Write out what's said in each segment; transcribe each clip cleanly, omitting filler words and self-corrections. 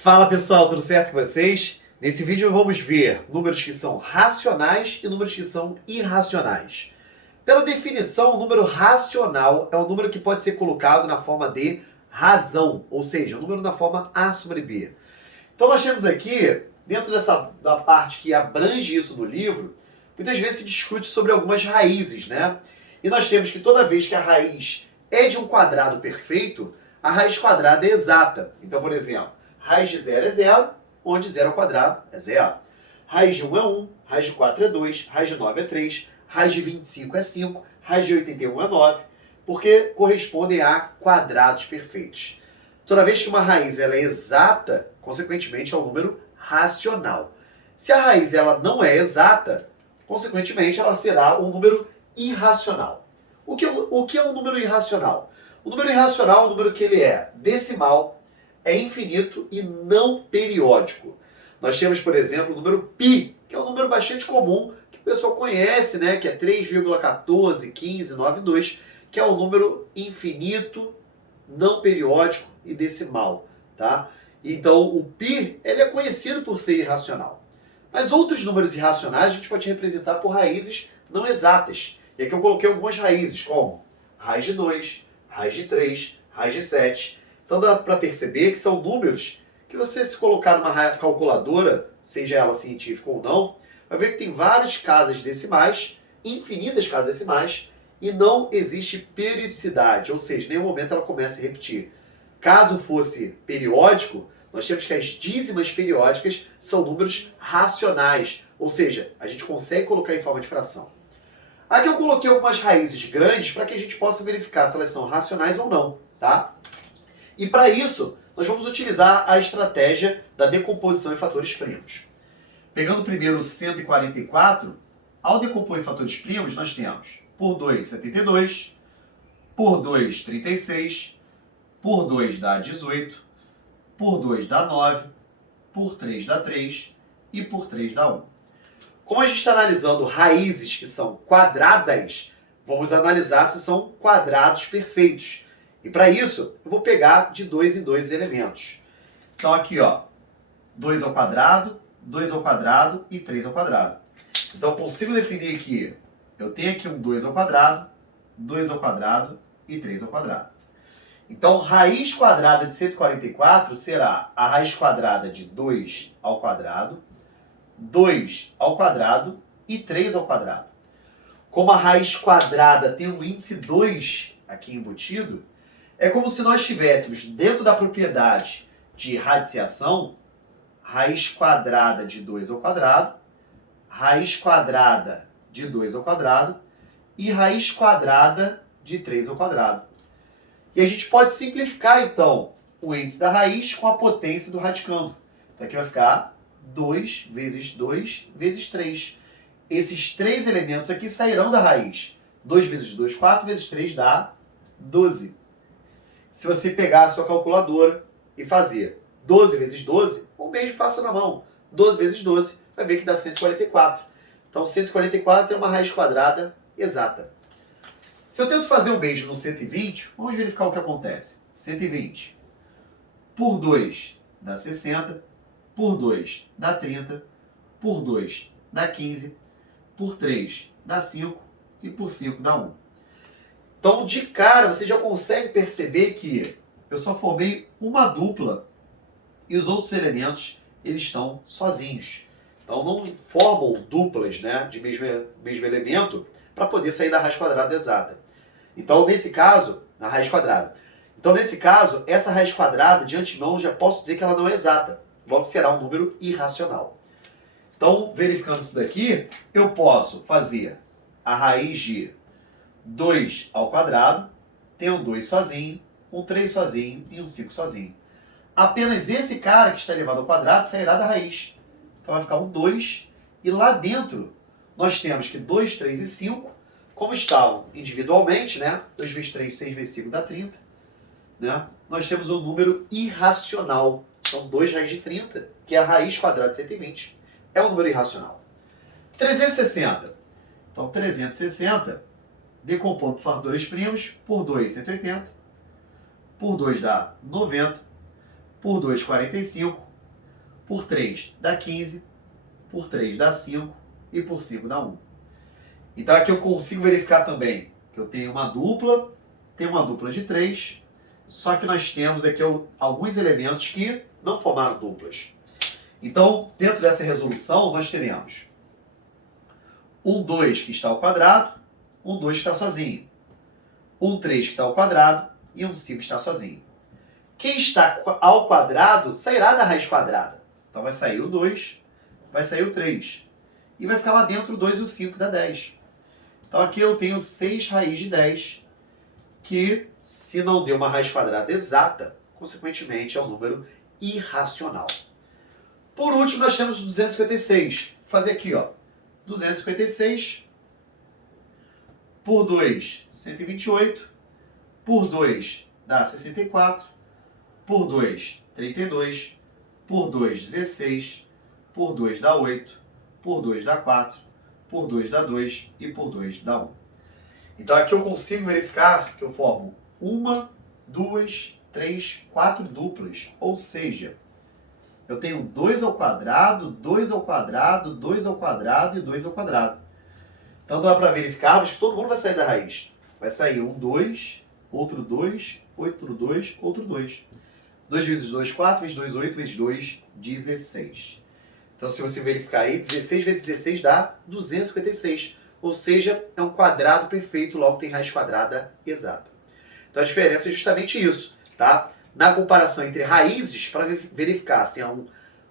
Fala pessoal, tudo certo com vocês? Nesse vídeo vamos ver números que são racionais e números que são irracionais. Pela definição, o número racional é um número que pode ser colocado na forma de razão, ou seja, um número na forma A sobre B. Então nós temos aqui, dentro da parte que abrange isso no livro, muitas vezes se discute sobre algumas raízes, né? E nós temos que toda vez que a raiz é de um quadrado perfeito, a raiz quadrada é exata. Então, por exemplo, raiz de 0 é 0, onde 0 ao quadrado é 0. Raiz de 1 é 1, raiz de 4 é 2, raiz de 9 é 3, raiz de 25 é 5, raiz de 81 é 9, porque correspondem a quadrados perfeitos. Toda vez que uma raiz ela é exata, consequentemente é um número racional. Se a raiz ela não é exata, consequentemente ela será um número irracional. O que é um número irracional? O número irracional é um número que ele é decimal, é infinito e não periódico. Nós temos, por exemplo, o número π, que é um número bastante comum, que o pessoal conhece, né? Que é 3,141592, que é um número infinito, não periódico e decimal, tá? Então, o π, ele é conhecido por ser irracional. Mas outros números irracionais a gente pode representar por raízes não exatas. E aqui eu coloquei algumas raízes, como raiz de 2, raiz de 3, raiz de 7. Então dá para perceber que são números que você, se colocar numa calculadora, seja ela científica ou não, vai ver que tem várias casas decimais, infinitas casas decimais, e não existe periodicidade, ou seja, em nenhum momento ela começa a se repetir. Caso fosse periódico, nós temos que as dízimas periódicas são números racionais, ou seja, a gente consegue colocar em forma de fração. Aqui eu coloquei algumas raízes grandes para que a gente possa verificar se elas são racionais ou não, tá? E para isso, nós vamos utilizar a estratégia da decomposição em fatores primos. Pegando primeiro o 144, ao decompor em fatores primos, nós temos por 2, 72, por 2, 36, por 2 dá 18, por 2 dá 9, por 3 dá 3 e por 3 dá 1. Como a gente está analisando raízes que são quadradas, vamos analisar se são quadrados perfeitos. E para isso, eu vou pegar de 2 em 2 elementos. Então aqui, ó, 2 ao quadrado, 2 ao quadrado e 3 ao quadrado. Então eu consigo definir aqui, eu tenho aqui um 2 ao quadrado, 2 ao quadrado e 3 ao quadrado. Então, raiz quadrada de 144 será a raiz quadrada de 2 ao quadrado, 2 ao quadrado e 3 ao quadrado. Como a raiz quadrada tem um índice 2 aqui embutido, é como se nós tivéssemos dentro da propriedade de radiciação, raiz quadrada de 2 ao quadrado, raiz quadrada de 2 ao quadrado e raiz quadrada de 3 ao quadrado. E a gente pode simplificar, então, o índice da raiz com a potência do radicando. Então aqui vai ficar 2 vezes 2 vezes 3. Esses três elementos aqui sairão da raiz. 2 vezes 2, 4 vezes 3 dá 12. Se você pegar a sua calculadora e fazer 12 vezes 12, ou mesmo faça na mão, 12 vezes 12, vai ver que dá 144. Então 144 é uma raiz quadrada exata. Se eu tento fazer um beijo no 120, vamos verificar o que acontece. 120 por 2 dá 60, por 2 dá 30, por 2 dá 15, por 3 dá 5 e por 5 dá 1. Então, de cara, você já consegue perceber que eu só formei uma dupla e os outros elementos eles estão sozinhos. Então, não formam duplas, né, de mesmo elemento para poder sair da raiz quadrada exata. Então, nesse caso, na raiz quadrada. Então, nesse caso, essa raiz quadrada, de antemão, já posso dizer que ela não é exata. Logo, será um número irracional. Então, verificando isso daqui, eu posso fazer a raiz de 2 ao quadrado, tem um 2 sozinho, um 3 sozinho e um 5 sozinho. Apenas esse cara que está elevado ao quadrado sairá da raiz. Então vai ficar um 2. E lá dentro, nós temos que 2, 3 e 5, como estavam individualmente, né? 2 vezes 3, 6 vezes 5 dá 30. Né? Nós temos um número irracional. Então 2 raiz de 30, que é a raiz quadrada de 120, é um número irracional. 360. Então 360... decompondo por fatores primos, por 2, 180, por 2 dá 90, por 2, 45, por 3 dá 15, por 3 dá 5 e por 5 dá 1. Então aqui eu consigo verificar também que eu tenho uma dupla de 3, só que nós temos aqui alguns elementos que não formaram duplas. Então, dentro dessa resolução, nós teremos um 2 que está ao quadrado, um 2 que está sozinho, um 3 que está ao quadrado e um 5 que está sozinho. Quem está ao quadrado sairá da raiz quadrada. Então vai sair o 2, vai sair o 3. E vai ficar lá dentro o 2 e o 5, que dá 10. Então aqui eu tenho 6 raiz de 10, que se não deu uma raiz quadrada exata, consequentemente é um número irracional. Por último, nós temos 256. Vou fazer aqui, ó. 256 por 2, 128. Por 2 dá 64. Por 2, 32. Por 2, 16. Por 2 dá 8. Por 2 dá 4. Por 2 dá 2. E por 2 dá 1. Então aqui eu consigo verificar que eu formo 1, 2, 3, 4 duplas. Ou seja, eu tenho 2 ao quadrado, 2 ao quadrado, 2 ao quadrado e 2 ao quadrado. Então dá para verificarmos que todo mundo vai sair da raiz. Vai sair um 2, outro 2, outro 2, outro 2. 2 vezes 2, 4, vezes 2, 8, vezes 2, 16. Então se você verificar aí, 16 vezes 16 dá 256. Ou seja, é um quadrado perfeito, logo tem raiz quadrada exata. Então a diferença é justamente isso, tá? Na comparação entre raízes, para verificar se é um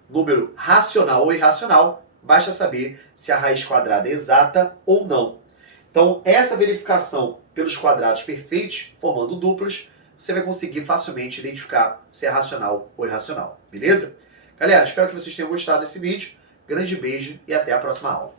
número racional ou irracional, basta saber se a raiz quadrada é exata ou não. Então, essa verificação pelos quadrados perfeitos, formando duplas, você vai conseguir facilmente identificar se é racional ou irracional, beleza? Galera, espero que vocês tenham gostado desse vídeo. Grande beijo e até a próxima aula.